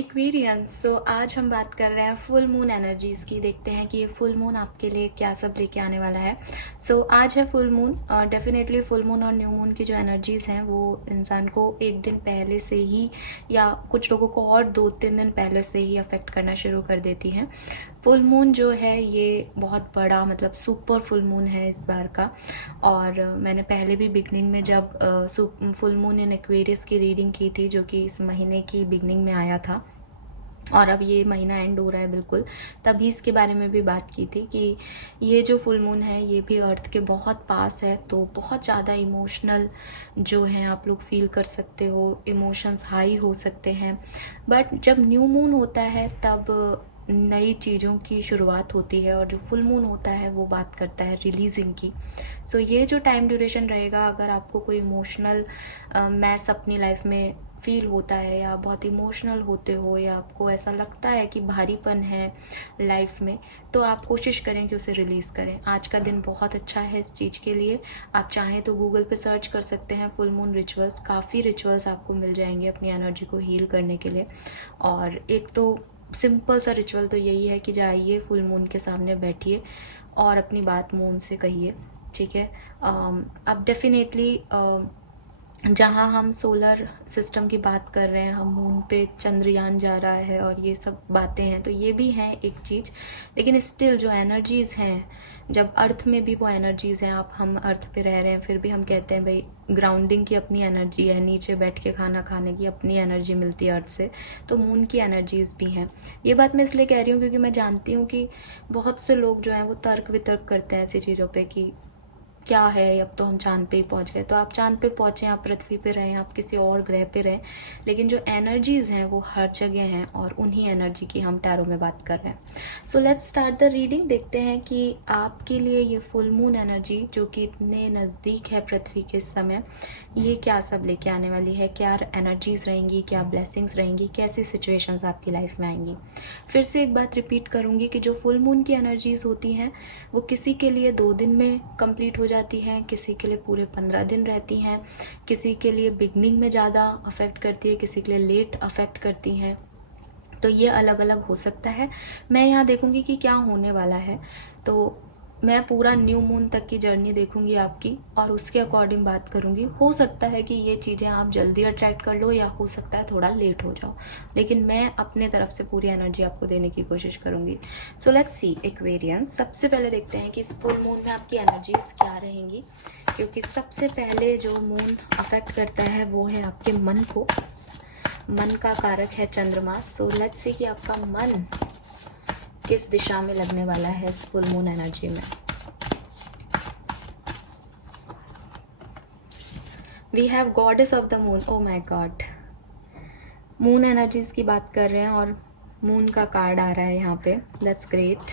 Aquarians. सो आज हम बात कर रहे हैं फुल मून एनर्जीज़ की। देखते हैं कि ये फुल मून आपके लिए क्या सब लेके आने वाला है। आज है full moon. Definitely full moon और न्यू मून की जो एनर्जीज़ हैं वो इंसान को एक दिन पहले से ही या कुछ लोगों को और 2-3 दिन पहले से ही अफेक्ट करना शुरू कर देती हैं। फुल मून जो है ये बहुत बड़ा मतलब सुपर फुल मून है इस बार का। और मैंने पहले भी बिगनिंग में जब फुल मून इन एक्वेरियस की रीडिंग की थी, जो कि इस महीने की बिगनिंग में आया था और अब ये महीना एंड हो रहा है बिल्कुल, तभी इसके बारे में भी बात की थी कि ये जो फुल मून है ये भी अर्थ के बहुत पास है। तो बहुत ज़्यादा इमोशनल जो है आप लोग फील कर सकते हो, इमोशंस हाई हो सकते हैं। बट जब न्यू मून होता है तब नई चीज़ों की शुरुआत होती है और जो फुल मून होता है वो बात करता है रिलीजिंग की। ये जो टाइम ड्यूरेशन रहेगा, अगर आपको कोई इमोशनल मैस अपनी लाइफ में फील होता है या बहुत इमोशनल होते हो या आपको ऐसा लगता है कि भारीपन है लाइफ में, तो आप कोशिश करें कि उसे रिलीज़ करें। आज का दिन बहुत अच्छा है इस चीज़ के लिए। आप चाहें तो गूगल पे सर्च कर सकते हैं फुल मून रिचुअल्स, काफ़ी रिचुअल्स आपको मिल जाएंगे अपनी एनर्जी को हील करने के लिए। और एक तो सिंपल सा रिचुअल तो यही है कि जाइए फुल मून के सामने बैठिए और अपनी बात मून से कहिए, ठीक है। अब डेफिनेटली जहाँ हम सोलर सिस्टम की बात कर रहे हैं, हम मून पे चंद्रयान जा रहा है और ये सब बातें हैं, तो ये भी हैं एक चीज़। लेकिन स्टिल जो एनर्जीज़ हैं, जब अर्थ में भी वो एनर्जीज़ हैं, हम अर्थ पे रह रहे हैं फिर भी हम कहते हैं भाई ग्राउंडिंग की अपनी एनर्जी है, नीचे बैठ के खाना खाने की अपनी एनर्जी मिलती है अर्थ से, तो मून की एनर्जीज़ भी हैं। ये बात मैं इसलिए कह रही हूँ क्योंकि मैं जानती हूँ कि बहुत से लोग जो हैं वो तर्क वितर्क करते हैं ऐसी चीज़ों पे कि क्या है, अब तो हम चांद पे ही पहुंच गए। तो आप चांद पे पहुंचे, आप पृथ्वी पे रहें, आप किसी और ग्रह पे रहें, लेकिन जो एनर्जीज़ हैं वो हर जगह हैं और उन्हीं एनर्जी की हम टैरो में बात कर रहे हैं। Let's start the reading. देखते हैं कि आपके लिए ये फुल मून एनर्जी जो कि इतने नज़दीक है पृथ्वी के इस समय, ये क्या सब लेके आने वाली है, क्या एनर्जीज़ रहेंगी, क्या ब्लेसिंग्स रहेंगी, कैसी सिचुएशंस आपकी लाइफ में आएंगी। फिर से एक बात रिपीट करूँगी कि जो फुल मून की एनर्जीज़ होती हैं वो किसी के लिए 2 दिन में कंप्लीट हो जाती हैं, किसी के लिए पूरे 15 दिन रहती हैं, किसी के लिए बिगनिंग में ज़्यादा अफेक्ट करती है, किसी के लिए लेट अफेक्ट करती हैं। तो ये अलग अलग हो सकता है। मैं यहाँ देखूँगी कि क्या होने वाला है, तो मैं पूरा न्यू मून तक की जर्नी देखूँगी आपकी और उसके अकॉर्डिंग बात करूँगी। हो सकता है कि ये चीज़ें आप जल्दी अट्रैक्ट कर लो या हो सकता है थोड़ा लेट हो जाओ, लेकिन मैं अपने तरफ से पूरी एनर्जी आपको देने की कोशिश करूँगी। Let's see Aquarians. सबसे पहले देखते हैं कि इस फुल मून में आपकी एनर्जीज क्या रहेंगी, क्योंकि सबसे पहले जो मून अफेक्ट करता है वो है आपके मन को। मन का कारक है चंद्रमा। लेट्स सी कि आपका मन किस दिशा में लगने वाला है इस फुल मून एनर्जी में। We have goddess of the moon. Oh my god, moon energies की बात कर रहे हैं और मून का कार्ड आ रहा है यहाँ पे। That's great.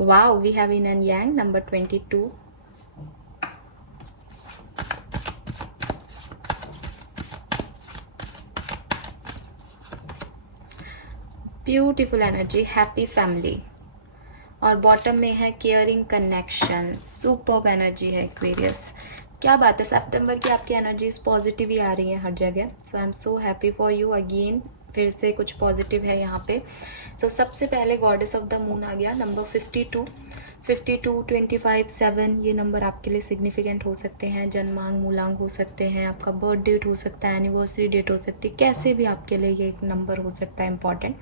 Wow, we have yin and yang, number 22। Beautiful energy, happy family. और बॉटम में है केयरिंग कनेक्शन। सुपर्ब एनर्जी है एक्वेरियस। क्या बात है, सितंबर की आपकी एनर्जीज पॉजिटिव ही आ रही हैं हर जगह। I am so happy for you again. फिर से कुछ पॉजिटिव है यहाँ पे। सबसे पहले गॉडेस ऑफ द मून आ गया, नंबर 52। 52, 25, 7 ये नंबर आपके लिए सिग्निफिकेंट हो सकते हैं। जन्मांग, मूलांग हो सकते हैं, आपका बर्थ डेट हो सकता है, एनिवर्सरी डेट हो सकती है, कैसे भी आपके लिए ये एक नंबर हो सकता है important.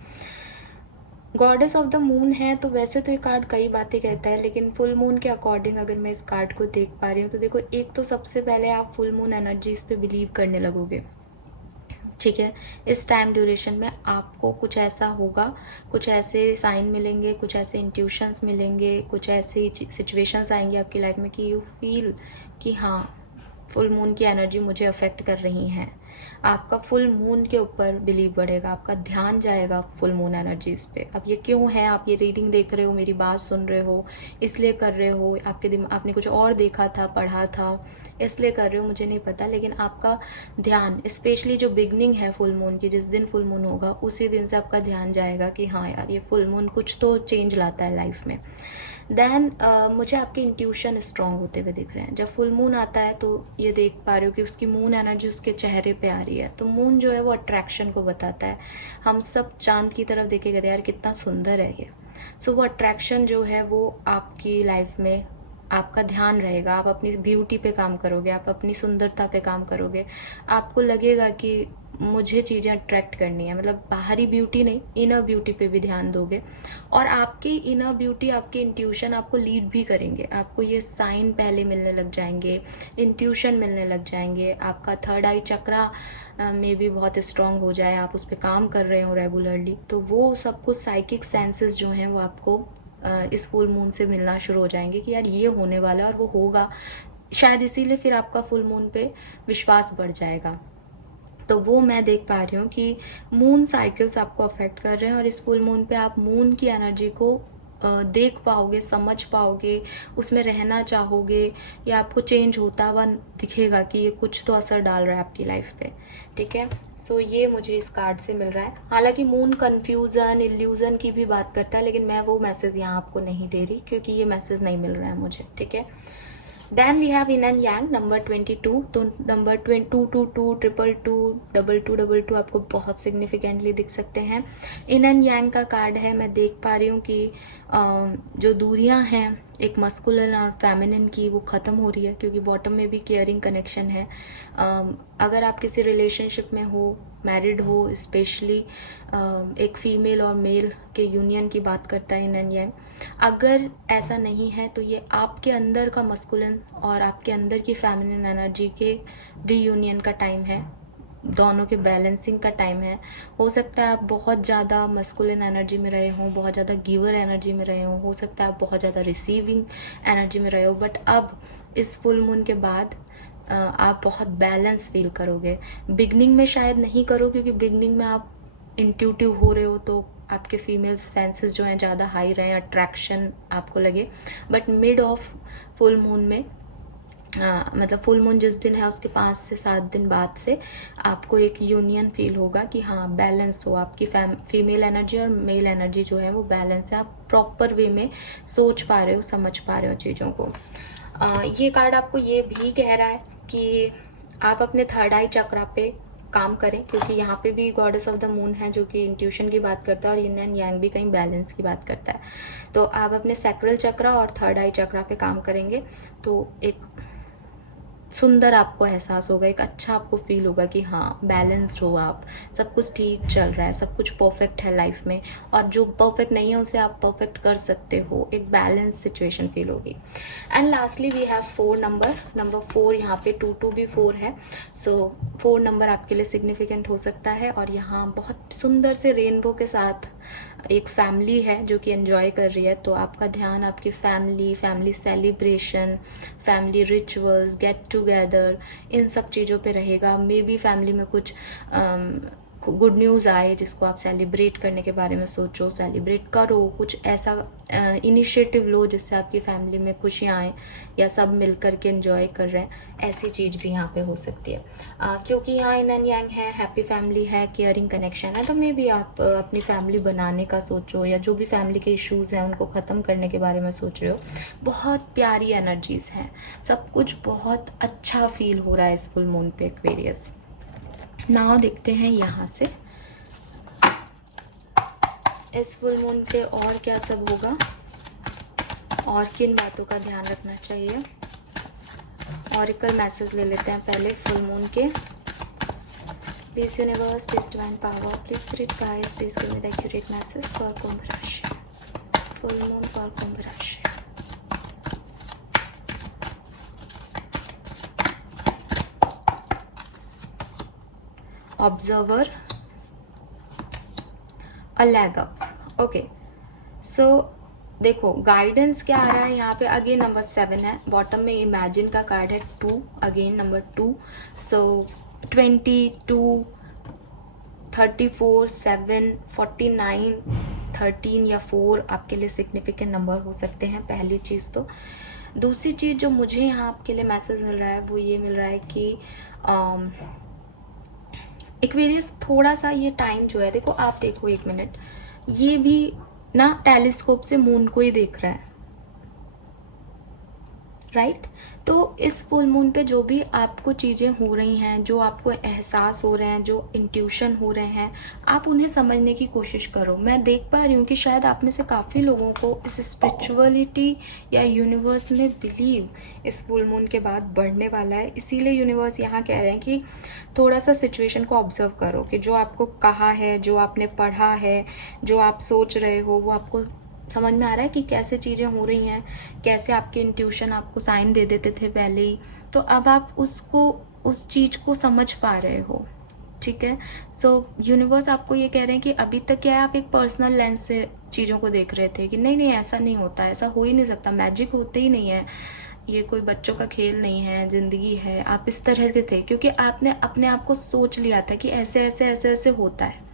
Goddess of the moon है तो वैसे तो ये कार्ड कई बातें कहता है, लेकिन फुल मून के अकॉर्डिंग अगर मैं इस कार्ड को देख पा रही हूँ तो देखो, एक तो सबसे पहले आप फुल मून एनर्जीज पे बिलीव करने लगोगे, ठीक है। इस टाइम ड्यूरेशन में आपको कुछ ऐसा होगा, कुछ ऐसे साइन मिलेंगे, कुछ ऐसे इंट्यूशंस मिलेंगे, कुछ ऐसे सिचुएशंस आएंगे आपकी लाइफ में कि यू फील कि हाँ, फुल मून की एनर्जी मुझे अफेक्ट कर रही हैं। आपका फुल मून के ऊपर बिलीव बढ़ेगा, आपका ध्यान जाएगा फुल मून एनर्जीज पे। अब ये क्यों है, आप ये रीडिंग देख रहे हो, मेरी बात सुन रहे हो, इसलिए कर रहे हो, आपके दिमाग आपने कुछ और देखा था, पढ़ा था, इसलिए कर रहे हो, मुझे नहीं पता, लेकिन आपका ध्यान, स्पेशली जो बिगनिंग है फुल मून की, जिस दिन फुल मून होगा उसी दिन से आपका ध्यान जाएगा कि हाँ यार ये फुल मून कुछ तो चेंज लाता है लाइफ में। देन मुझे आपके इंट्यूशन स्ट्रांग होते हुए दिख रहे हैं। जब फुल मून आता है तो ये देख पा रहे हो कि उसकी मून एनर्जी उसके चेहरे पे आ रही है। तो मून जो है वो अट्रैक्शन को बताता है। हम सब चांद की तरफ देखे गए यार कितना सुंदर है ये। सो वो अट्रैक्शन जो है वो आपकी लाइफ में, आपका ध्यान रहेगा, आप अपनी ब्यूटी पे काम करोगे, आप अपनी सुंदरता पे काम करोगे, आपको लगेगा कि मुझे चीज़ें अट्रैक्ट करनी है, मतलब बाहरी ब्यूटी नहीं, इनर ब्यूटी पे भी ध्यान दोगे। और आपकी इनर ब्यूटी, आपके इंट्यूशन आपको लीड भी करेंगे, आपको ये साइन पहले मिलने लग जाएंगे, इंट्यूशन मिलने लग जाएंगे, आपका थर्ड आई चक्रा में भी बहुत स्ट्रांग हो जाए, आप उस पर काम कर रहे हो रेगुलरली, तो वो सब कुछ साइकिक सेंसेस जो हैं वो आपको इस फुल मून से मिलना शुरू हो जाएंगे कि यार ये होने वाला है और वो होगा। शायद इसीलिए फिर आपका फुल मून पे विश्वास बढ़ जाएगा। तो वो मैं देख पा रही हूँ कि मून साइकिल्स आपको अफेक्ट कर रहे हैं, और इस फुल मून पे आप मून की एनर्जी को देख पाओगे, समझ पाओगे, उसमें रहना चाहोगे, या आपको चेंज होता हुआ दिखेगा कि ये कुछ तो असर डाल रहा है आपकी लाइफ पे। ठीक है, सो ये मुझे इस कार्ड से मिल रहा है। हालांकि मून कंफ्यूजन, इल्यूजन की भी बात करता है, लेकिन मैं वो मैसेज यहाँ आपको नहीं दे रही क्योंकि ये मैसेज नहीं मिल रहा है मुझे। ठीक है, then we have yin and yang number 22। तो नंबर 222, 222, 2222 आपको बहुत सिग्निफिकेंटली दिख सकते हैं। इन एंड यांग का कार्ड है। मैं देख पा रही हूँ कि जो दूरियां हैं एक मस्कुलिन और फेमिनिन की, वो ख़त्म हो रही है, क्योंकि बॉटम में भी केयरिंग कनेक्शन है। अगर आप किसी रिलेशनशिप में हो, मैरिड हो, स्पेशली एक फीमेल और मेल के यूनियन की बात करता है इन एंड यांग। अगर ऐसा नहीं है तो ये आपके अंदर का मस्कुलिन और आपके अंदर की फेमिनिन एनर्जी के रीयूनियन का टाइम है, दोनों के बैलेंसिंग का टाइम है। हो सकता है आप बहुत ज़्यादा मस्कुलिन एनर्जी में रहे हों, बहुत ज़्यादा गिवर एनर्जी में रहे हों, हो सकता है आप बहुत ज़्यादा रिसीविंग एनर्जी में रहे हो, बट अब इस फुल मून के बाद आप बहुत बैलेंस फील करोगे। बिगनिंग में शायद नहीं करो, क्योंकि बिगनिंग में आप इंट्यूटिव हो रहे हो, तो आपके फीमेल सेंसेस जो हैं ज़्यादा हाई रहे, अट्रैक्शन आपको लगे। But mid of full moon में, मतलब फुल मून जिस दिन है उसके 5 से 7 दिन बाद से आपको एक यूनियन फील होगा कि हाँ बैलेंस हो, आपकी फीमेल एनर्जी और मेल एनर्जी जो है वो बैलेंस है, आप प्रॉपर वे में सोच पा रहे हो, समझ पा रहे हो चीज़ों को। ये कार्ड आपको ये भी कह रहा है कि आप अपने थर्ड आई चक्रा पे काम करें, क्योंकि यहाँ पे भी गॉडेस ऑफ द मून है जो कि इंट्यूशन की बात करता है, और yin एंड yang भी कहीं बैलेंस की बात करता है। तो आप अपने सैक्रल चक्रा और थर्ड आई चक्रा पे काम करेंगे तो एक सुंदर आपको एहसास होगा, एक अच्छा आपको फील होगा कि हाँ बैलेंस्ड हो, आप सब कुछ ठीक चल रहा है, सब कुछ परफेक्ट है लाइफ में, और जो परफेक्ट नहीं है उसे आप परफेक्ट कर सकते हो, एक बैलेंस सिचुएशन फील होगी। And lastly we have 4 number 4, यहाँ पे 2 भी 4 है। सो 4 नंबर आपके लिए सिग्निफिकेंट हो सकता है, और यहाँ बहुत सुंदर से रेनबो के साथ एक फैमिली है जो कि एंजॉय कर रही है। तो आपका ध्यान आपकी family celebration, family rituals, get together, इन सब चीज़ों पे रहेगा। मे बी फैमिली में कुछ गुड न्यूज़ आए जिसको आप सेलिब्रेट करने के बारे में सोचो, सेलिब्रेट करो, कुछ ऐसा इनिशिएटिव लो जिससे आपकी फैमिली में खुशियाँ आए, या सब मिल कर के एंजॉय कर रहे हैं, ऐसी चीज़ भी यहाँ पे हो सकती है। क्योंकि यहाँ इन एंड यांग है, हैप्पी फैमिली है, केयरिंग कनेक्शन है, तो मे बी आप अपनी फैमिली बनाने का सोचो, या जो भी फैमिली के इश्यूज़ हैं उनको ख़त्म करने के बारे में सोच रहे हो। बहुत प्यारी एनर्जीज़ हैं, सब कुछ बहुत अच्छा फील हो रहा है इस फुल मून पे एक्वेरियस। नाउ देखते हैं यहाँ से इस फुल मून पे और क्या सब होगा, और किन बातों का ध्यान रखना चाहिए। ऑरिकल मैसेज ले लेते हैं पहले फुल मून के। Please universe, please divine power, please spirit guides, please give me the accurate message for Kumbh राशि, फुल मून फॉर कुंभ राशि। Observer, a lag up. Okay, so देखो गाइडेंस क्या आ रहा है यहाँ पे। अगेन नंबर 7 है, बॉटम में इमेजिन का कार्ड है 2, अगेन नंबर 2। सो 22, 34, 7, 49, 13 या 4 आपके लिए सिग्निफिकेंट नंबर हो सकते हैं, पहली चीज़ तो। दूसरी चीज़ जो मुझे यहाँ आपके लिए मैसेज मिल रहा है वो ये मिल रहा है कि एक्वेरियस थोड़ा सा ये टाइम जो है, देखो आप देखो 1 मिनट, ये भी ना टेलीस्कोप से मून को ही देख रहा है, राइट। तो इस फुल मून पे जो भी आपको चीज़ें हो रही हैं, जो आपको एहसास हो रहे हैं, जो इंट्यूशन हो रहे हैं, आप उन्हें समझने की कोशिश करो। मैं देख पा रही हूँ कि शायद आप में से काफ़ी लोगों को इस स्पिरिचुअलिटी या यूनिवर्स में बिलीव इस फुल मून के बाद बढ़ने वाला है। इसीलिए यूनिवर्स यहाँ कह रहे हैं कि थोड़ा सा सिचुएशन को ऑब्जर्व करो, कि जो आपको कहा है, जो आपने पढ़ा है, जो आप सोच रहे हो, वो आपको समझ में आ रहा है कि कैसे चीज़ें हो रही हैं, कैसे आपके इंट्यूशन आपको साइन दे देते थे पहले ही, तो अब आप उसको, उस चीज़ को समझ पा रहे हो, ठीक है। सो यूनिवर्स आपको ये कह रहे हैं कि अभी तक क्या है, आप एक पर्सनल लेंस से चीज़ों को देख रहे थे कि नहीं नहीं ऐसा नहीं होता, ऐसा हो ही नहीं सकता, मैजिक होते ही नहीं है, ये कोई बच्चों का खेल नहीं है, ज़िंदगी है। आप इस तरह के थे क्योंकि आपने अपने आप को सोच लिया था कि ऐसे ऐसे ऐसे ऐसे होता है।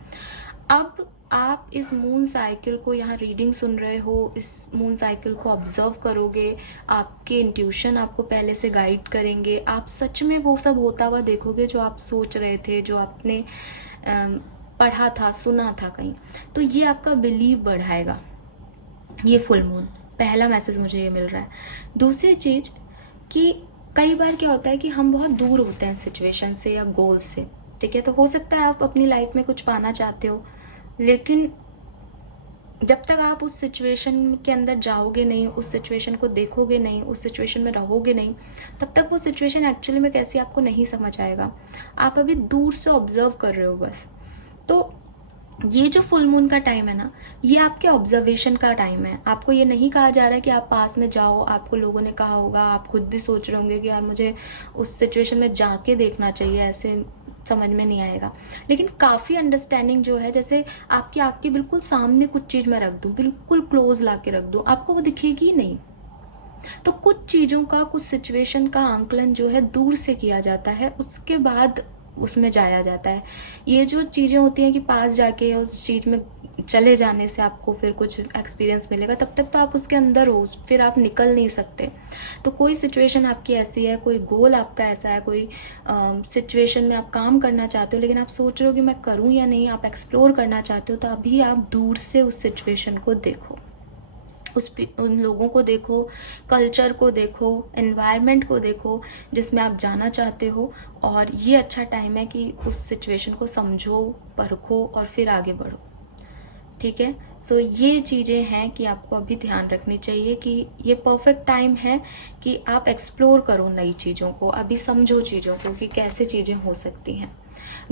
अब आप इस मून साइकिल को, यहाँ रीडिंग सुन रहे हो, इस मून साइकिल को ऑब्जर्व करोगे, आपके इंट्यूशन आपको पहले से गाइड करेंगे, आप सच में वो सब होता हुआ देखोगे जो आप सोच रहे थे, जो आपने पढ़ा था, सुना था कहीं। तो ये आपका बिलीव बढ़ाएगा ये फुल मून। पहला मैसेज मुझे ये मिल रहा है। दूसरी चीज़ कि कई बार क्या होता है कि हम बहुत दूर होते हैं सिचुएशन से या गोल से, ठीक है। तो हो सकता है आप अपनी लाइफ में कुछ पाना चाहते हो, लेकिन जब तक आप उस सिचुएशन के अंदर जाओगे नहीं, उस सिचुएशन को देखोगे नहीं, उस सिचुएशन में रहोगे नहीं, तब तक वो सिचुएशन एक्चुअली में कैसी आपको नहीं समझ आएगा। आप अभी दूर से ऑब्जर्व कर रहे हो बस। तो ये जो फुल मून का टाइम है ना, ये आपके ऑब्जर्वेशन का टाइम है। आपको ये नहीं कहा जा रहा है कि आप पास में जाओ, आपको लोगों ने कहा होगा, आप खुद भी सोच रहे होंगे कि यार मुझे उस सिचुएशन में जाके देखना चाहिए, ऐसे समझ में नहीं आएगा। लेकिन काफ़ी अंडरस्टैंडिंग जो है, जैसे आपकी आँख के बिल्कुल सामने कुछ चीज़ मैं रख दूँ, बिल्कुल क्लोज ला के रख दूँ, आपको वो दिखेगी नहीं। तो कुछ चीज़ों का, कुछ सिचुएशन का आंकलन जो है दूर से किया जाता है, उसके बाद उसमें जाया जाता है। ये जो चीज़ें होती हैं कि पास जाके उस चीज़ में चले जाने से आपको फिर कुछ एक्सपीरियंस मिलेगा, तब तक तो आप उसके अंदर हो, फिर आप निकल नहीं सकते। तो कोई सिचुएशन आपकी ऐसी है, कोई गोल आपका ऐसा है, कोई सिचुएशन में आप काम करना चाहते हो, लेकिन आप सोच रहे हो कि मैं करूं या नहीं, आप एक्सप्लोर करना चाहते हो, तो अभी आप दूर से उस सिचुएशन को देखो, उन लोगों को देखो, कल्चर को देखो, एनवायरनमेंट को देखो जिसमें आप जाना चाहते हो। और ये अच्छा टाइम है कि उस सिचुएशन को समझो, परखो और फिर आगे बढ़ो, ठीक है। सो ये चीज़ें हैं कि आपको अभी ध्यान रखनी चाहिए कि ये परफेक्ट टाइम है कि आप एक्सप्लोर करो नई चीज़ों को, अभी समझो चीज़ों को कि कैसे चीज़ें हो सकती हैं।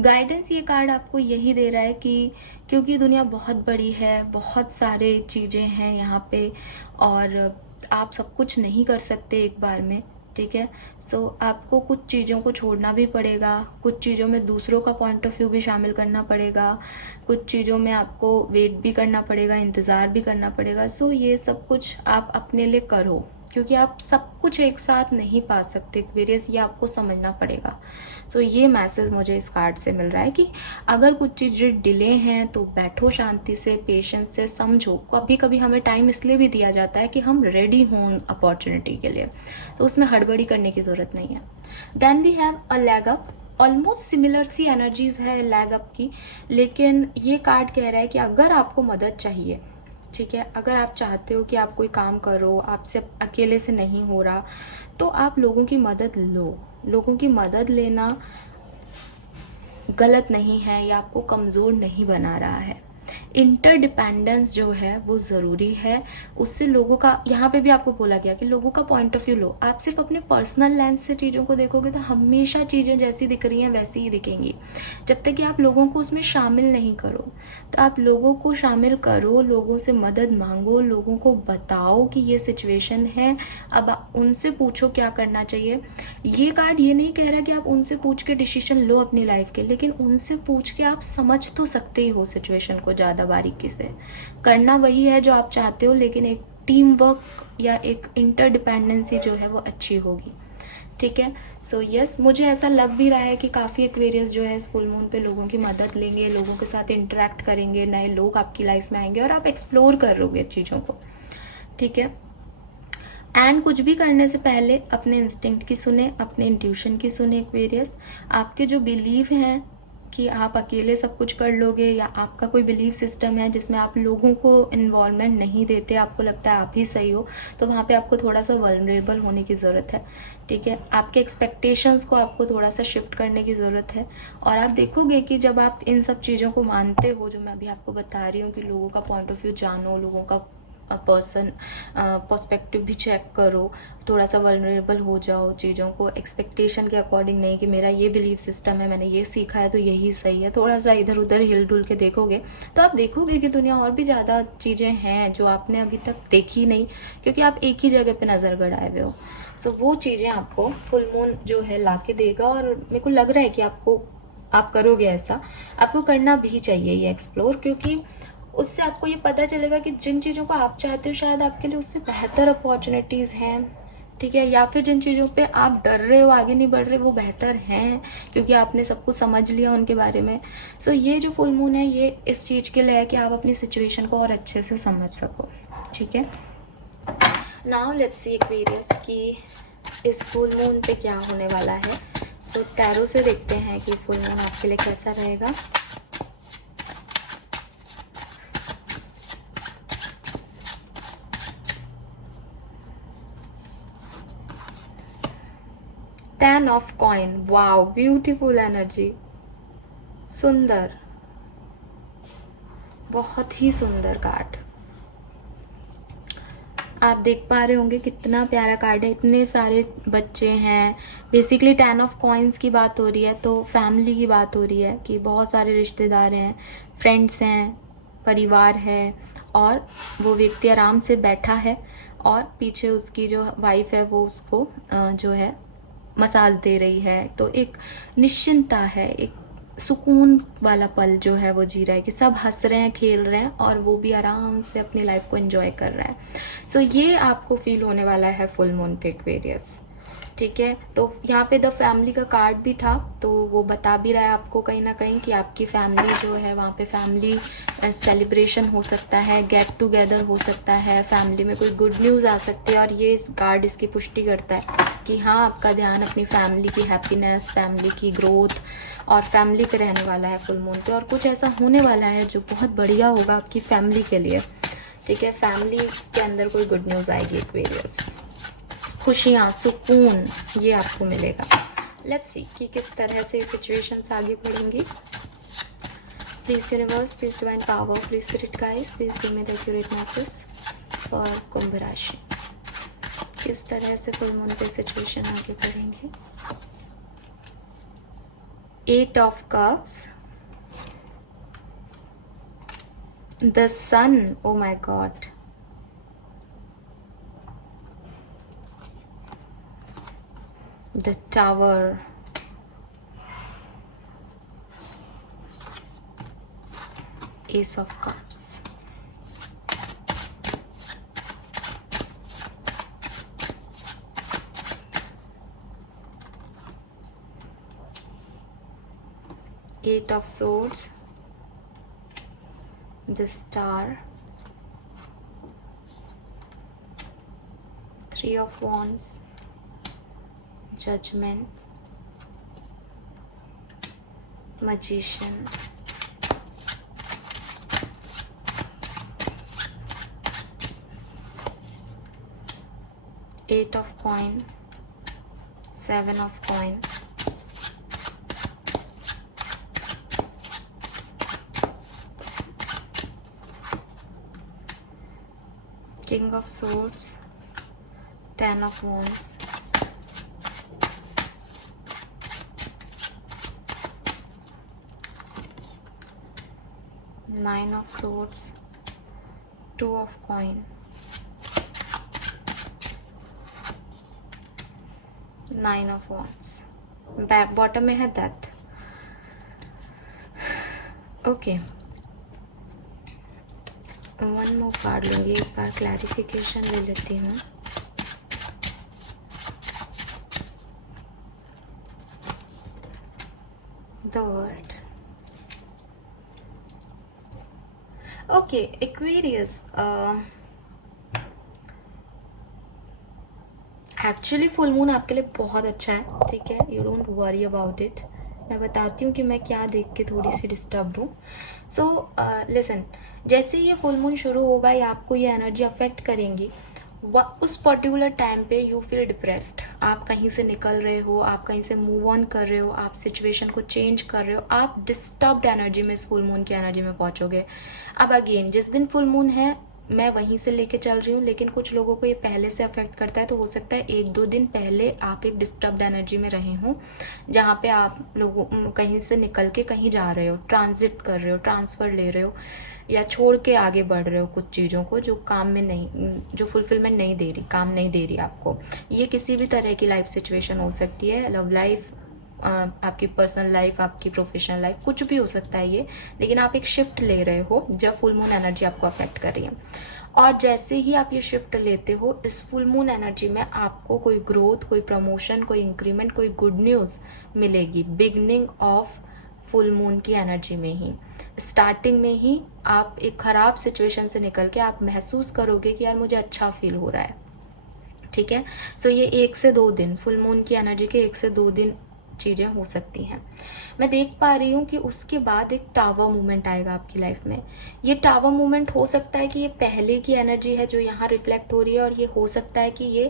गाइडेंस ये कार्ड आपको यही दे रहा है कि क्योंकि दुनिया बहुत बड़ी है, बहुत सारे चीज़ें हैं यहाँ पे, और आप सब कुछ नहीं कर सकते एक बार में, ठीक है। सो आपको कुछ चीज़ों को छोड़ना भी पड़ेगा, कुछ चीज़ों में दूसरों का पॉइंट ऑफ व्यू भी शामिल करना पड़ेगा, कुछ चीज़ों में आपको वेट भी करना पड़ेगा, इंतज़ार भी करना पड़ेगा। सो ये सब कुछ आप अपने लिए करो, क्योंकि आप सब कुछ एक साथ नहीं पा सकते एक्वेरियस, ये आपको समझना पड़ेगा। सो ये मैसेज मुझे इस कार्ड से मिल रहा है कि अगर कुछ चीज़ें डिले हैं तो बैठो शांति से, पेशेंस से, समझो। कभी कभी हमें टाइम इसलिए भी दिया जाता है कि हम रेडी हों अपॉर्चुनिटी के लिए, तो उसमें हड़बड़ी करने की ज़रूरत नहीं है। Then we have a lag up. Almost similar सी एनर्जीज है लैग अप की, लेकिन ये कार्ड कह रहा है कि अगर आपको मदद चाहिए, ठीक है, अगर आप चाहते हो कि आप कोई काम करो, आपसे अकेले से नहीं हो रहा, तो आप लोगों की मदद लो। लोगों की मदद लेना गलत नहीं है या आपको कमज़ोर नहीं बना रहा है। इंटरडिपेंडेंस जो है वो ज़रूरी है, उससे लोगों का, यहाँ पे भी आपको बोला गया कि लोगों का पॉइंट ऑफ व्यू लो। आप सिर्फ अपने पर्सनल लेंस से चीज़ों को देखोगे तो हमेशा चीज़ें जैसी दिख रही हैं वैसी ही दिखेंगी, जब तक कि आप लोगों को उसमें शामिल नहीं करो। तो आप लोगों को शामिल करो, लोगों से मदद मांगो, लोगों को बताओ कि ये सिचुएशन है, अब उनसे पूछो क्या करना चाहिए। ये कार्ड ये नहीं कह रहा कि आप उनसे पूछ के डिसीजन लो अपनी लाइफ के, लेकिन उनसे पूछ के आप समझ तो सकते ही हो सिचुएशन को ज़्यादा बारीकी से। करना वही है जो आप चाहते हो, लेकिन एक टीम वर्क या एक इंटरडिपेंडेंसी जो है वो अच्छी होगी, ठीक है। सो यस, मुझे ऐसा लग भी रहा है कि काफ़ी एक्वेरियस जो है इस फुल मून पे लोगों की मदद लेंगे, लोगों के साथ इंटरेक्ट करेंगे, नए लोग आपकी लाइफ में आएंगे और आप एक्सप्लोर करोगे चीज़ों को। ठीक है। एंड कुछ भी करने से पहले अपने इंस्टिंक्ट की सुने, अपने इंट्यूशन की सुने एक्वेरियस। आपके जो बिलीव हैं कि आप अकेले सब कुछ कर लोगे, या आपका कोई बिलीव सिस्टम है जिसमें आप लोगों को इन्वॉल्वमेंट नहीं देते, आपको लगता है आप ही सही हो, तो वहाँ पे आपको थोड़ा सा वल्नरेबल होने की ज़रूरत है। ठीक है। आपके एक्सपेक्टेशंस को आपको थोड़ा सा शिफ्ट करने की ज़रूरत है। और आप देखोगे कि जब आप इन सब चीज़ों को मानते हो जो मैं अभी आपको बता रही हूँ, कि लोगों का पॉइंट ऑफ व्यू जानो, लोगों का पर्सन पर्सपेक्टिव भी चेक करो, थोड़ा सा वल्नरेबल हो जाओ चीज़ों को एक्सपेक्टेशन के अकॉर्डिंग नहीं कि मेरा ये बिलीव सिस्टम है, मैंने ये सीखा है तो यही सही है। थोड़ा सा इधर उधर हिल डुल के देखोगे तो आप देखोगे कि दुनिया और भी ज़्यादा चीज़ें हैं जो आपने अभी तक देखी नहीं, क्योंकि आप एक ही जगह पे नज़र गड़ाए हुए हो। सो वो चीज़ें आपको फुल मून जो है ला के देगा, और मेरे को लग रहा है कि आप करोगे ऐसा। आपको करना भी चाहिए ये एक्सप्लोर, क्योंकि उससे आपको ये पता चलेगा कि जिन चीज़ों को आप चाहते हो शायद आपके लिए उससे बेहतर अपॉर्चुनिटीज़ हैं। ठीक है। या फिर जिन चीज़ों पे आप डर रहे हो, आगे नहीं बढ़ रहे, वो बेहतर हैं क्योंकि आपने सब कुछ समझ लिया उनके बारे में। सो ये जो फुल मून है ये इस चीज़ के लिए है कि आप अपनी सिचुएशन को और अच्छे से समझ सको। ठीक है। नाउ लेट्स सी एक्वेरियस कि इस फुल मून पे क्या होने वाला है। सो टैरो से देखते हैं कि फुल मून आपके लिए कैसा रहेगा। Ten of coin, wow, beautiful energy, सुंदर, बहुत ही सुंदर कार्ड। आप देख पा रहे होंगे कितना प्यारा कार्ड है, इतने सारे बच्चे हैं। बेसिकली 10 ऑफ कॉइन्स की बात हो रही है, तो फैमिली की बात हो रही है कि बहुत सारे रिश्तेदार हैं, फ्रेंड्स हैं, परिवार है, और वो व्यक्ति आराम से बैठा है और पीछे उसकी जो वाइफ है वो उसको जो है मसाज दे रही है। तो एक निश्चिंतता है, एक सुकून वाला पल जो है वो जी रहा है कि सब हंस रहे हैं, खेल रहे हैं, और वो भी आराम से अपनी लाइफ को एंजॉय कर रहा है। सो ये आपको फील होने वाला है फुल मून पे एक्वेरियस। ठीक है। तो यहाँ पे द फैमिली का कार्ड भी था, तो वो बता भी रहा है आपको कहीं ना कहीं कि आपकी फैमिली जो है वहाँ पे फैमिली सेलिब्रेशन हो सकता है, गेट टुगेदर हो सकता है, फैमिली में कोई गुड न्यूज़ आ सकती है। और ये इस कार्ड इसकी पुष्टि करता है कि हाँ, आपका ध्यान अपनी फैमिली की हैप्पीनेस, फैमिली की ग्रोथ और फैमिली पे रहने वाला है फुल मून पे, और कुछ ऐसा होने वाला है जो बहुत बढ़िया होगा आपकी फैमिली के लिए। ठीक है। फैमिली के अंदर कोई गुड न्यूज़ आएगी एक्वेरियस, खुशियाँ, सुकून, ये आपको मिलेगा। लेट्स सी कि किस तरह से सिचुएशंस आगे बढ़ेंगी। Please universe, please divine power, please spirit guides, please give me the accurate message for Kumbh राशि। किस तरह से फुल मून पे सिचुएशन आगे बढ़ेंगी। 8 of cups, the sun, oh my god, the tower, ace of cups, eight of swords, the star, 3 of wands, judgment, magician, eight of coin, 7 of coin, king of swords, 10 of wands, nine of swords, 2 of coin, nine of wands, bottom में है death. Okay, one more card लूँगी, एक बार clarification ले लेती हूँ। The world. Okay, Aquarius, actually full moon आपके लिए बहुत अच्छा है, ठीक है, you don't worry about it. मैं बताती हूँ कि मैं क्या देख के थोड़ी सी डिस्टर्ब हूँ। सो लिसन, जैसे ये फुल मून शुरू होगा या आपको ये एनर्जी अफेक्ट करेंगी, उस पर्टिकुलर टाइम पे यू फील डिप्रेस्ड, आप कहीं से निकल रहे हो, आप कहीं से मूव ऑन कर रहे हो, आप सिचुएशन को चेंज कर रहे हो, आप डिस्टर्ब्ड एनर्जी में इस फुल मून की एनर्जी में पहुंचोगे। अब अगेन जिस दिन फुल मून है मैं वहीं से लेके चल रही हूँ, लेकिन कुछ लोगों को ये पहले से अफेक्ट करता है, तो हो सकता है 1-2 दिन पहले आप एक डिस्टर्ब्ड एनर्जी में रहे हों, जहाँ पे आप लोगों कहीं से निकल के कहीं जा रहे हो, ट्रांजिट कर रहे हो, ट्रांसफ़र ले रहे हो, या छोड़ के आगे बढ़ रहे हो कुछ चीज़ों को जो काम में नहीं, जो फुलफिलमेंट नहीं दे रही, काम नहीं दे रही आपको। ये किसी भी तरह की लाइफ सिचुएशन हो सकती है, लव लाइफ, आपकी पर्सनल लाइफ, आपकी प्रोफेशनल लाइफ, कुछ भी हो सकता है ये, लेकिन आप एक शिफ्ट ले रहे हो जब फुल मून एनर्जी आपको अफेक्ट कर रही है। और जैसे ही आप ये शिफ्ट लेते हो इस फुल मून एनर्जी में आपको कोई ग्रोथ, कोई प्रमोशन, कोई इंक्रीमेंट, कोई गुड न्यूज़ मिलेगी। बिगनिंग ऑफ फुल मून की एनर्जी में ही, स्टार्टिंग में ही आप एक ख़राब सिचुएशन से निकल के आप महसूस करोगे कि यार मुझे अच्छा फील हो रहा है, ठीक है। सो ये 1 से 2 दिन, फुल मून की एनर्जी के 1 से 2 दिन चीज़ें हो सकती हैं। मैं देख पा रही हूँ कि उसके बाद एक टावर मूवमेंट आएगा आपकी लाइफ में। ये टावर मूवमेंट हो सकता है कि ये पहले की एनर्जी है जो यहाँ रिफ्लेक्ट हो रही है, और ये हो सकता है कि ये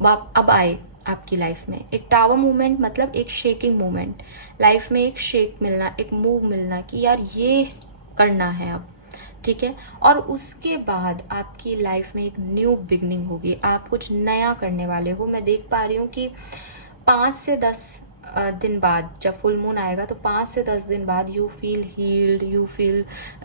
अब आए आपकी लाइफ में। एक टावर मूवमेंट मतलब एक शेकिंग मूवमेंट, लाइफ में एक शेक मिलना, एक मूव मिलना कि यार ये करना है अब, ठीक है। और उसके बाद आपकी लाइफ में एक न्यू बिगनिंग होगी, आप कुछ नया करने वाले हो। मैं देख पा रही हूँ कि 5 से 10 दिन बाद जब फुल मून आएगा, तो 5 से 10 दिन बाद you feel healed, you feel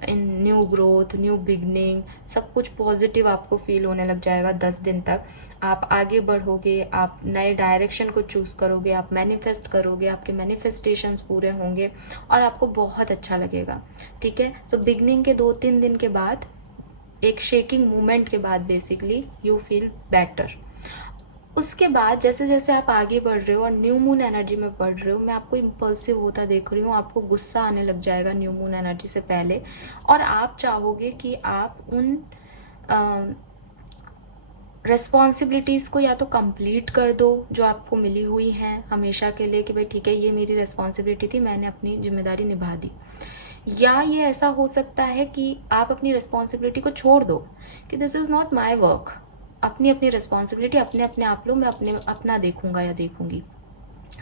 in new growth, new beginning, सब कुछ पॉजिटिव आपको फील होने लग जाएगा। 10 दिन तक आप आगे बढ़ोगे, आप नए डायरेक्शन को चूज़ करोगे, आप मैनिफेस्ट करोगे, आपके मैनिफेस्टेशंस पूरे होंगे और आपको बहुत अच्छा लगेगा, ठीक है। तो बिगनिंग के 2-3 दिन के बाद, एक शेकिंग मूवमेंट के बाद बेसिकली यू फील बेटर। उसके बाद जैसे जैसे आप आगे बढ़ रहे हो और न्यू मून एनर्जी में बढ़ रहे हो, मैं आपको इम्पल्सिव होता देख रही हूँ, आपको गुस्सा आने लग जाएगा न्यू मून एनर्जी से पहले, और आप चाहोगे कि आप उन रिस्पॉन्सिबिलिटीज़ को या तो कंप्लीट कर दो जो आपको मिली हुई हैं हमेशा के लिए, कि भाई ठीक है ये मेरी रिस्पॉन्सिबिलिटी थी, मैंने अपनी जिम्मेदारी निभा दी। या ये ऐसा हो सकता है कि आप अपनी रिस्पॉन्सिबिलिटी को छोड़ दो कि this is not my work, अपनी अपनी रिस्पॉन्सिबिलिटी अपने अपने आप लो, मैं अपना देखूंगा या देखूंगी।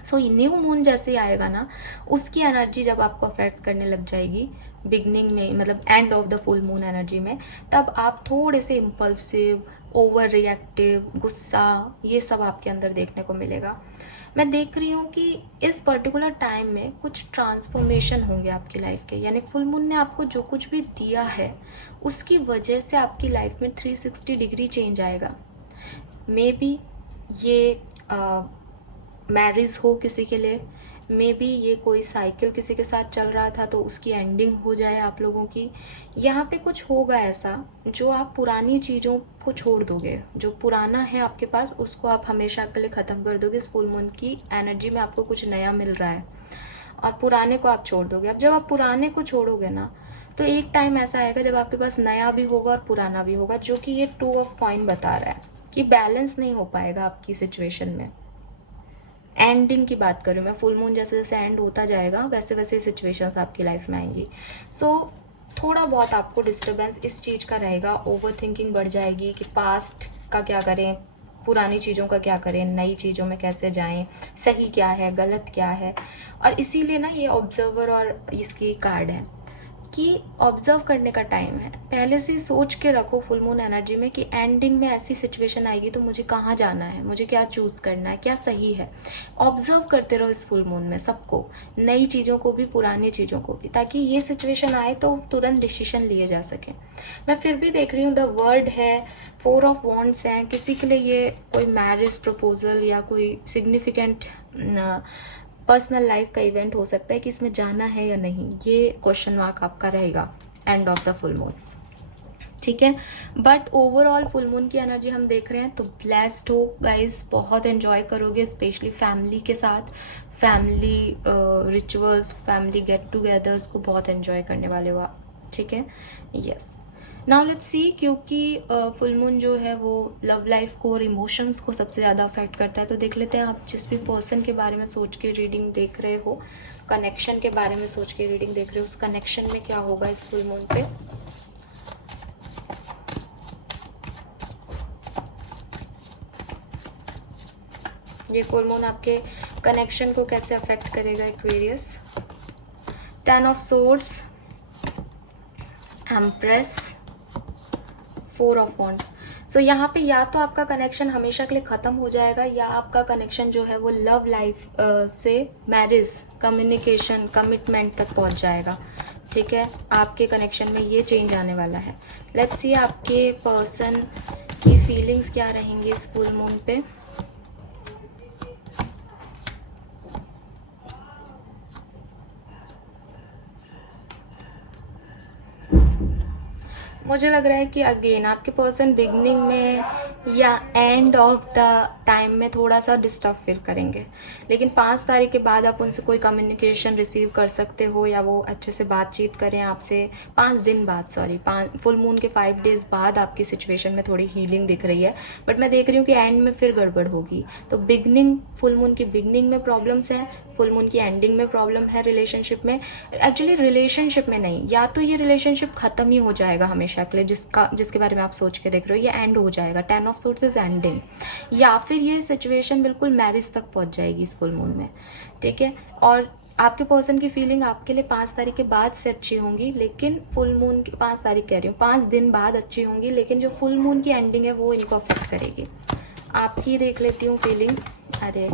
सो न्यू मून जैसे ही आएगा ना, उसकी एनर्जी जब आपको अफेक्ट करने लग जाएगी बिगनिंग में, मतलब end of the full moon energy में, तब आप थोड़े से इम्पल्सिव, ओवर रिएक्टिव, गुस्सा, ये सब आपके अंदर देखने को मिलेगा। मैं देख रही हूँ कि इस पर्टिकुलर टाइम में कुछ ट्रांसफॉर्मेशन होंगे आपकी लाइफ के, यानी फुल मून ने आपको जो कुछ भी दिया है उसकी वजह से आपकी लाइफ में 360 डिग्री चेंज आएगा। मे बी ये मैरिज हो किसी के लिए, मे बी ये कोई साइकिल किसी के साथ चल रहा था तो उसकी एंडिंग हो जाए आप लोगों की। यहाँ पे कुछ होगा ऐसा जो आप पुरानी चीज़ों को छोड़ दोगे, जो पुराना है आपके पास उसको आप हमेशा के लिए ख़त्म कर दोगे। इस फुल मून की एनर्जी में आपको कुछ नया मिल रहा है और पुराने को आप छोड़ दोगे। अब जब आप पुराने को छोड़ोगे ना, तो एक टाइम ऐसा आएगा जब आपके पास नया भी होगा और पुराना भी होगा, जो कि ये 2 ऑफ कॉइन बता रहा है कि बैलेंस नहीं हो पाएगा आपकी सिचुएशन में। एंडिंग की बात करूँ मैं, फुल मून जैसे जैसे एंड होता जाएगा वैसे वैसे सिचुएशंस आपकी लाइफ में आएंगी। सो थोड़ा बहुत आपको डिस्टर्बेंस इस चीज़ का रहेगा, ओवर थिंकिंग बढ़ जाएगी कि पास्ट का क्या करें, पुरानी चीज़ों का क्या करें, नई चीज़ों में कैसे जाएं, सही क्या है, गलत क्या है। और इसीलिए ना ये ऑब्जर्वर और इसकी कार्ड है कि ऑब्जर्व करने का टाइम है। पहले से सोच के रखो फुल मून एनर्जी में कि एंडिंग में ऐसी सिचुएशन आएगी तो मुझे कहाँ जाना है, मुझे क्या चूज़ करना है, क्या सही है। ऑब्जर्व करते रहो इस फुल मून में सबको, नई चीज़ों को भी, पुरानी चीज़ों को भी, ताकि ये सिचुएशन आए तो तुरंत डिसीजन लिए जा सके। मैं फिर भी देख रही हूँ द वर्ड है, 4 ऑफ वॉन्ड्स हैं, किसी के लिए ये कोई मैरिज प्रपोजल या कोई सिग्निफिकेंट पर्सनल लाइफ का इवेंट हो सकता है कि इसमें जाना है या नहीं, ये क्वेश्चन मार्क आपका रहेगा end of the full moon, ठीक है। बट ओवरऑल फुल मून की एनर्जी हम देख रहे हैं तो ब्लेस्ड हो गाइस, बहुत एंजॉय करोगे स्पेशली फैमिली के साथ, family rituals, family get togethers को बहुत एंजॉय करने वाले हो आप, ठीक है। यस, नाउ लेट्स सी, क्योंकि फुल मून जो है वो लव लाइफ को और इमोशंस को सबसे ज़्यादा अफेक्ट करता है, तो देख लेते हैं आप जिस भी पर्सन के बारे में सोच के रीडिंग देख रहे हो, कनेक्शन के बारे में सोच के रीडिंग देख रहे हो, उस कनेक्शन में क्या होगा इस फुल मून पे। ये फुल मून आपके कनेक्शन को कैसे अफेक्ट करेगा Aquarius. 10 of swords, empress, 4 of wands. So यहाँ पे या तो आपका कनेक्शन हमेशा के लिए ख़त्म हो जाएगा, या आपका कनेक्शन जो है वो लव लाइफ से मैरिज, कम्युनिकेशन, कमिटमेंट तक पहुँच जाएगा, ठीक है। आपके कनेक्शन में ये चेंज आने वाला है। लेट्स सी आपके पर्सन की फीलिंग्स क्या रहेंगी इस फुल मून पे। मुझे लग रहा है कि अगेन आपके पर्सन बिगनिंग में या एंड ऑफ द टाइम में थोड़ा सा डिस्टर्ब फील करेंगे, लेकिन 5 तारीख के बाद आप उनसे कोई कम्युनिकेशन रिसीव कर सकते हो, या वो अच्छे से बातचीत करें आपसे। 5 दिन बाद, सॉरी, 5 फुल मून के 5 डेज बाद आपकी सिचुएशन में थोड़ी हीलिंग दिख रही है, बट मैं देख रही हूँ कि एंड में फिर गड़बड़ होगी। तो बिगनिंग, फुल मून की बिगनिंग में प्रॉब्लम्स हैं, फुल मून की एंडिंग में प्रॉब्लम है रिलेशनशिप में। एक्चुअली रिलेशनशिप में नहीं, या तो ये रिलेशनशिप खत्म ही हो जाएगा हमेशा के लिए, जिसके बारे में आप सोच के देख रहे हो, ये एंड हो जाएगा। 10 ऑफ सोर्ड्स इज एंडिंग, या फिर ये सिचुएशन बिल्कुल मैरिज तक पहुंच जाएगी इस फुल मून में, ठीक है। और आपके पर्सन की फीलिंग आपके लिए 5 तारीख के बाद से अच्छी होंगी, लेकिन फुल मून की 5 तारीख कह रही हूँ, 5 दिन बाद अच्छी होंगी, लेकिन जो फुल मून की एंडिंग है वो इनको अफेक्ट करेगी। आपकी देख लेती हूँ फीलिंग। अरे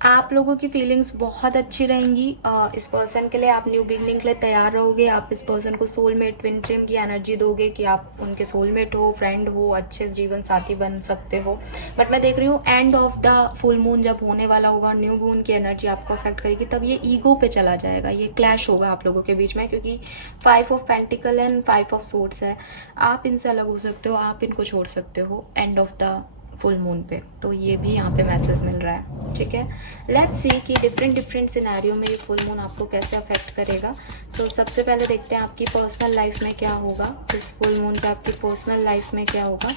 आप लोगों की फीलिंग्स बहुत अच्छी रहेंगी इस पर्सन के लिए। आप न्यू बिगनिंग के लिए तैयार रहोगे। आप इस पर्सन को सोलमेट, ट्विन फ्लेम की एनर्जी दोगे कि आप उनके सोलमेट हो, फ्रेंड हो, अच्छे जीवन साथी बन सकते हो। बट मैं देख रही हूँ end of the full moon जब होने वाला होगा, न्यू मून की एनर्जी आपको अफेक्ट करेगी, तब ये ईगो पे चला जाएगा, ये क्लैश होगा आप लोगों के बीच में, क्योंकि 5 of pentacle and 5 of swords है। आप इनसे अलग हो सकते हो, आप इनको छोड़ सकते हो end of the full moon पे, तो ये भी यहाँ पे मैसेज मिल रहा है, ठीक है। लेट्स सी कि डिफरेंट सिनेरियो में ये फुल मून आपको कैसे अफेक्ट करेगा। सो सबसे पहले देखते हैं आपकी पर्सनल लाइफ में क्या होगा इस फुल मून पे, आपकी पर्सनल लाइफ में क्या होगा।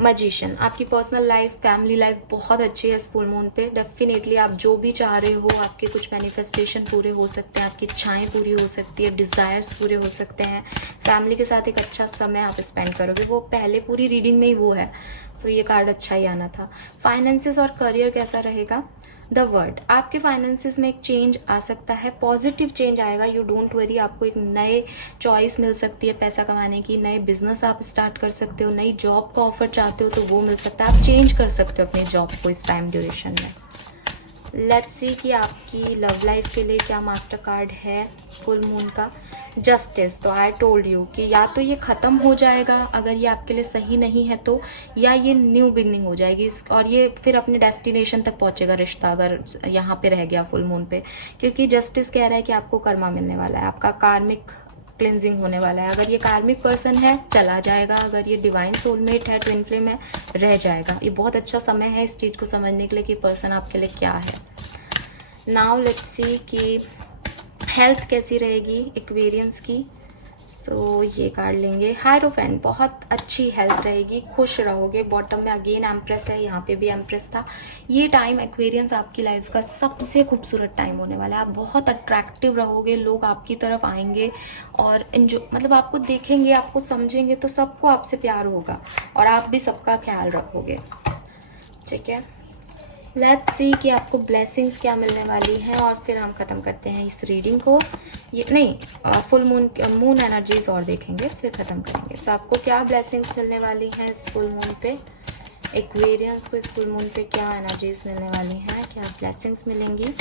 मजिशियन, आपकी पर्सनल लाइफ, फैमिली लाइफ बहुत अच्छी है इस फुल मून पे। डेफिनेटली आप जो भी चाह रहे हो, आपके कुछ मैनिफेस्टेशन पूरे हो सकते हैं, आपकी इच्छाएं पूरी हो सकती है, डिज़ायर्स पूरे हो सकते हैं। फैमिली के साथ एक अच्छा समय आप स्पेंड करोगे, वो पहले पूरी रीडिंग में ही वो है। सो ये कार्ड अच्छा ही आना था। फाइनेंसेस और करियर कैसा रहेगा। द वर्ड, आपके फाइनेंसेस में एक चेंज आ सकता है, पॉजिटिव चेंज आएगा, यू डोंट वरी। आपको एक नए चॉइस मिल सकती है पैसा कमाने की, नए बिजनेस आप स्टार्ट कर सकते हो, नई जॉब का ऑफर चाहते हो तो वो मिल सकता है, आप चेंज कर सकते हो अपनी जॉब को इस टाइम ड्यूरेशन में। लेट्स सी कि आपकी लव लाइफ के लिए क्या मास्टर कार्ड है फुल मून का। जस्टिस, तो आई टोल्ड यू कि या तो ये ख़त्म हो जाएगा अगर ये आपके लिए सही नहीं है तो, या ये न्यू बिगनिंग हो जाएगी और ये फिर अपने डेस्टिनेशन तक पहुंचेगा रिश्ता, अगर यहाँ पे रह गया फुल मून पे। क्योंकि जस्टिस कह रहा है कि आपको कर्मा मिलने वाला है, आपका कार्मिक क्लिनजिंग होने वाला है। अगर ये कार्मिक पर्सन है चला जाएगा, अगर ये डिवाइन सोलमेट है, ट्विन फ्लेम है, रह जाएगा। ये बहुत अच्छा समय है इस चीज़ को समझने के लिए कि पर्सन आपके लिए क्या है। नाउ लेट्स सी कि हेल्थ कैसी रहेगी एक्वेरियंस की। तो ये कार्ड लेंगे। हायरोफेंट, बहुत अच्छी हेल्थ रहेगी, खुश रहोगे। बॉटम में अगेन एम्प्रेस है, यहाँ पे भी एम्प्रेस था। ये टाइम एक्वेरियंस आपकी लाइफ का सबसे खूबसूरत टाइम होने वाला है। आप बहुत अट्रैक्टिव रहोगे, लोग आपकी तरफ आएंगे और मतलब आपको देखेंगे, आपको समझेंगे तो सबको आपसे प्यार होगा और आप भी सबका ख्याल रखोगे, ठीक है। लेट्स सी कि आपको ब्लेसिंग्स क्या मिलने वाली हैं और फिर हम ख़त्म करते हैं इस रीडिंग को। ये नहीं, फुल मून एनर्जीज और देखेंगे फिर ख़त्म करेंगे। सो आपको क्या ब्लेसिंग्स मिलने वाली हैं इस फुल मून पे, एक्वेरियंस को इस फुल मून पे क्या एनर्जीज मिलने वाली हैं, क्या ब्लेसिंग्स मिलेंगी।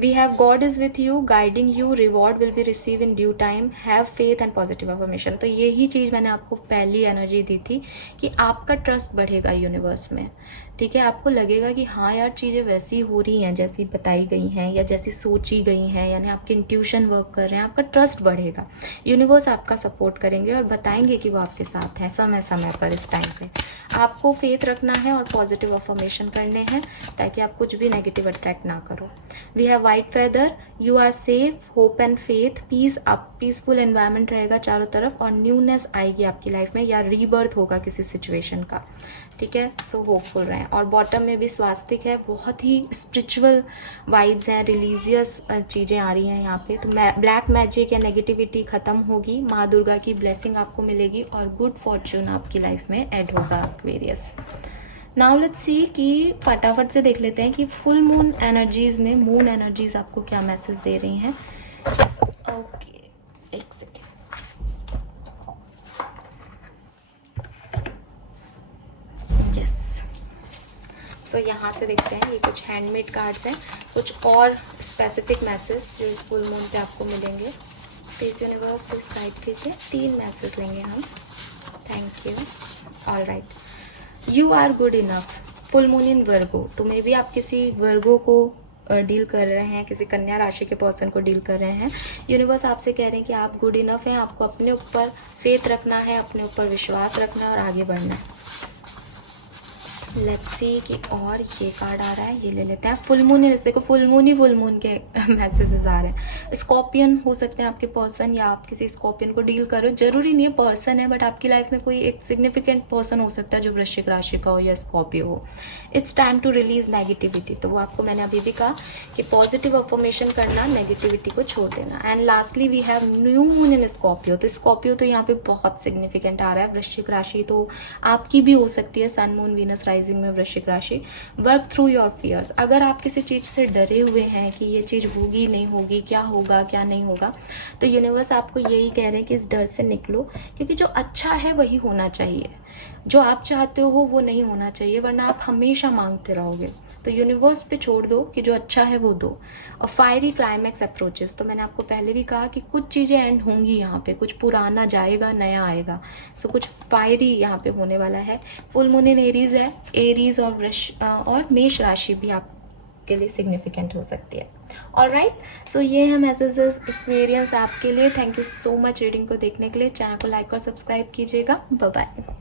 We have god is with you, guiding you, reward will be receive in due time, have faith and positive affirmation. तो यही चीज़ मैंने आपको पहली एनर्जी दी थी कि आपका ट्रस्ट बढ़ेगा यूनिवर्स में, ठीक है। आपको लगेगा कि हाँ यार चीज़ें वैसी हो रही हैं जैसी बताई गई हैं या जैसी सोची गई हैं, यानी आपके इंट्यूशन वर्क कर रहे हैं, आपका ट्रस्ट बढ़ेगा, यूनिवर्स आपका सपोर्ट करेंगे और बताएंगे कि वो आपके साथ हैं समय समय पर। इस टाइम पे आपको फेथ रखना है और पॉजिटिव अफर्मेशन करने हैं ताकि आप कुछ भी नेगेटिव अट्रैक्ट ना करो। We have white feather, you are safe, hope and faith, peace, आप पीसफुल एनवायरनमेंट रहेगा चारों तरफ और न्यूनेस आएगी आपकी लाइफ में या रीबर्थ होगा किसी सिचुएशन का, ठीक है। सो होपफुल रहें। और बॉटम में भी स्वास्तिक है, बहुत ही स्पिरिचुअल वाइब्स हैं, रिलीजियस चीज़ें आ रही हैं यहाँ पे। तो ब्लैक मैजिक या नेगेटिविटी ख़त्म होगी, माँ दुर्गा की ब्लेसिंग आपको मिलेगी और गुड फॉर्च्यून आपकी लाइफ में ऐड होगा एक्वेरियस। नाउ लेट्स सी कि फटाफट से देख लेते हैं कि फुल मून एनर्जीज में मून एनर्जीज आपको क्या मैसेज दे रही हैं। ओके, एक सेकेंड। यस, सो यहाँ से देखते हैं, ये कुछ हैंडमेड कार्ड्स हैं, कुछ और स्पेसिफिक मैसेज जो इस फुल मून पे आपको मिलेंगे। प्लीज यूनिवर्स प्लीज गाइड कीजिए। 3 मैसेज लेंगे हम। Thank you. All right, you are good enough, full moon in Virgo. तो मे भी आप किसी वर्गो को डील कर रहे हैं, किसी कन्या राशि के पर्सन को डील कर रहे हैं। यूनिवर्स आपसे कह रहे हैं कि आप गुड इनफ हैं, आपको अपने ऊपर फेथ रखना है, अपने ऊपर विश्वास रखना है और आगे बढ़ना है। लेट्स सी कि और ये कार्ड आ रहा है, ये ले लेते हैं। फुल मून, देखो फुल मून ही फुल मून के मैसेजेस आ रहे हैं। स्कॉर्पियन हो सकते हैं आपके पर्सन या आप किसी स्कॉर्पियन को डील करो, जरूरी नहीं है पर्सन है, बट आपकी लाइफ में कोई एक सिग्निफिकेंट पर्सन हो सकता है जो वृश्चिक राशि का हो या स्कॉर्पियो हो। It's time to release negativity. तो वो आपको मैंने अभी भी कहा कि पॉजिटिव अफर्मेशन करना, नेगेटिविटी को छोड़ देना। And lastly we have new moon in Scorpio. तो स्कॉर्पियो तो यहाँ पे बहुत सिग्निफिकेंट आ रहा है। वृश्चिक राशि तो आपकी भी हो सकती है, सन मून वीनस राइजिंग में वृश्चिक राशि। Work through your fears. अगर आप किसी चीज़ से डरे हुए हैं कि ये चीज़ होगी नहीं होगी, क्या होगा क्या नहीं होगा, तो यूनिवर्स आपको यही कह रहे हैं कि इस डर से निकलो, क्योंकि जो अच्छा है वही होना चाहिए, जो आप चाहते हो वो नहीं होना चाहिए, वरना आप हमेशा मांगते रहोगे। तो यूनिवर्स पे छोड़ दो कि जो अच्छा है वो दो। और फायरी क्लाइमैक्स अप्रोचेस, तो मैंने आपको पहले भी कहा कि कुछ चीज़ें एंड होंगी यहाँ पे, कुछ पुराना जाएगा नया आएगा। सो कुछ फायरी यहाँ पे होने वाला है। फुल मून इन एरीज है, एरीज और मेष राशि भी आपके लिए सिग्निफिकेंट हो सकती है। ऑलराइट, सो ये है मैसेजेस एक्वेरियंस आपके लिए। Thank you so much reading को देखने के लिए। चैनल को लाइक और सब्सक्राइब कीजिएगा। Bye bye.